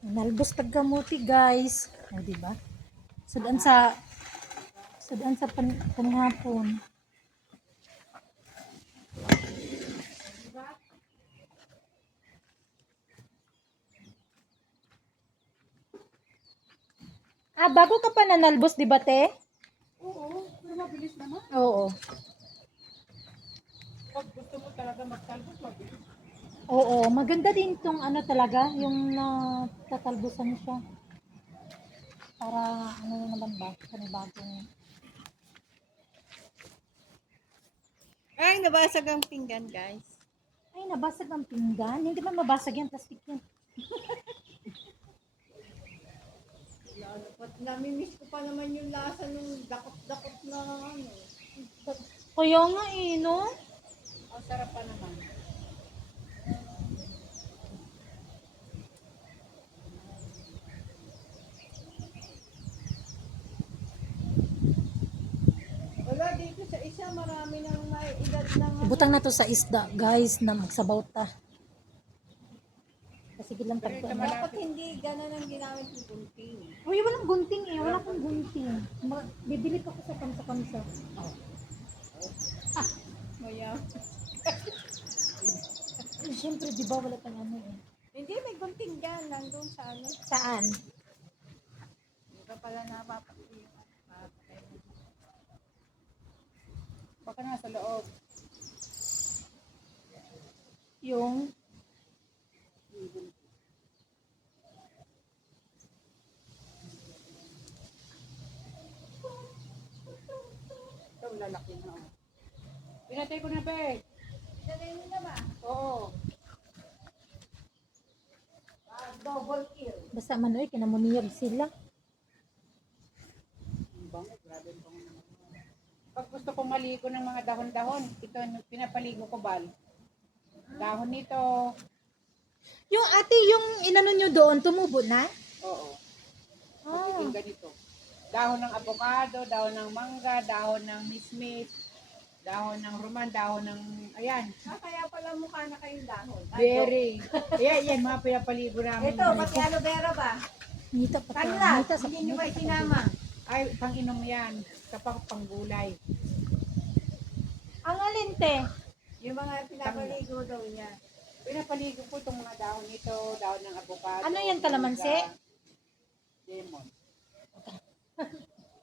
Nalbos tagkamuti guys. O, diba? Sudan sa panghapon. Bago ka pa nanalbos, di ba, te? Oo, pero mabilis naman. Oo. Pag gusto mo talaga magtalbos, mabilis. Oo, maganda din tong ano talaga, yung natatalbusan siya. Para ano naman ba, panibagong. Ay, nabasag ang pinggan, guys. Ay, nabasag ang pinggan. Hindi ba mabasag yan? Plastic yan. Namimiss ko pa naman yung lasa nung dakot-dakot na ano. Kaya nga no? Ang sarap pa naman. Wala dito sa isa, marami nang may edad ng Butang na to sa isda, guys, na magsabaw ta. Sige lang tagpo. Dapat hindi ganun ang ginamit ng gunting. Uy, walang gunting eh. Wala kang gunting. Bibili pa ko sa kamsa-kamsa. Oh. Maya. Siyempre, di ba wala tayong ano eh. Hindi, may gunting dyan. Nandun sa ano. Saan? Hindi ka pala napapakita. Baka nasa loob. Yung Ito, lalaki na. Pinatay ko na ba eh? Pinatay mo na ba? Oo. Double kill. basta man oy, kinamuniyag sila. Ang bango, grabe ang bango naman. Pag gusto kong maligo ng mga dahon-dahon, ito pinapaligo ko bal. Dahon nito. Yung ate, yung inano nyo doon, tumubo na? Oo. Ah. Magiging ganito. Dahon ng avocado, dahon ng mangga, dahon ng mismis, dahon ng roman, dahon ng, ayan. Kaya pala mukha na kayong dahon. Berry. Ayan, yan, mga pinapaligo namin. Ito, pati aloe vera ba? Nita pa ta. Kanila, Nita sa hindi nyo ba isinama? Ay, pang-inom yan. Kapag panggulay. Ang alinte. Yung mga pinapaligo daw niya. Pinapaligo ko itong mga dahon nito, dahon ng avocado. Ano yan, kalamansi? mangga, lemon.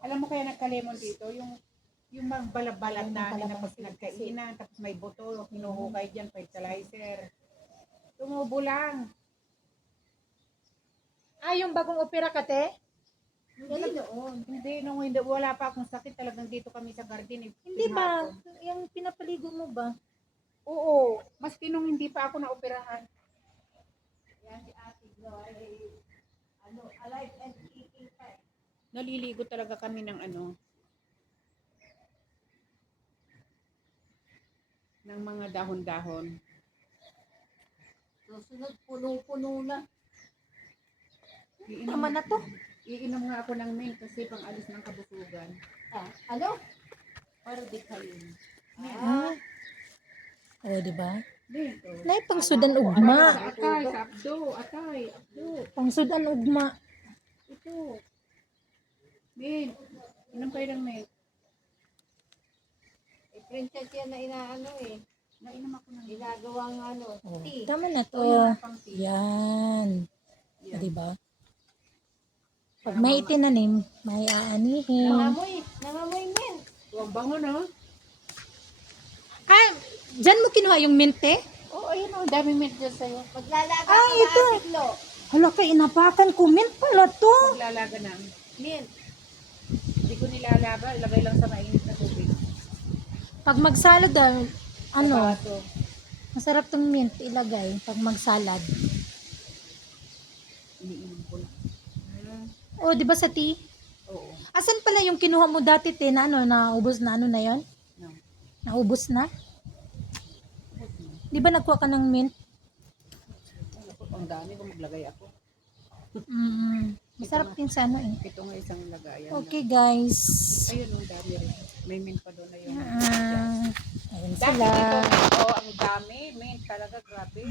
Alam mo kaya nagka-lemon dito, yung mga balab-balab namin na pag nagkainan, tapos may buto, hinuhukay dyan, fertilizer. Tumubo lang. Yung bagong opera ka, te? Hindi noon. Hindi, nung hindi, wala pa akong sakit, talagang dito kami sa garden. Hindi ba? Yung pinapaligo mo ba? Oo, maski nung hindi pa ako na-operahan. Yan si Ate Glory. Ano, alive and eating pa. Naliligo talaga kami ng ng mga dahon-dahon. Susunod, puno-puno na. Tama na to. Iinom nga ako ng mint kasi pang alis ng kabusugan. Ano? Para di kayo. O, di ba? Dito. Nay, pang sudan ugma. Atay, abdo. Pang sudan ugma. Ito. Mint. Inom kayo ng mint. Princess yan na inaano eh. Nainom ako ng mint. Ginagawang Oh, tea. tama na to. Pang tea. Yan. Yan. Di ba? Pag may itinanim, may aanihin. Nangamoy mint. Huwag bango na. Diyan mo kinuha yung mint, eh? Oo, ayun o. Dami mint dyan sa'yo. Maglalaga ka ba, ito. Ate Glo? Hala ka, inapakan ko. Mint pala to. Maglalaga na. Mint. Hindi ko nilalaga. Ilagay lang sa mainit na tubig. Pag magsalad, Sabato. masarap tong mint ilagay pag magsalad. Iniinom ko na. O, di ba sa tea? Oo. Asan pala yung kinuha mo dati, te, na naubos na na yon? No. Naubos na? Di ba nagkuha ka ng mint? Ang dami kung maglagay ako. Masarap din sa ano eh. Ito nga isang lagayan. Okay, guys. Ayun, ang dami rin. May mint pa doon. Ayun. Ayun Dami sila. dito. Oo, ang dami. Mint talaga, grabe.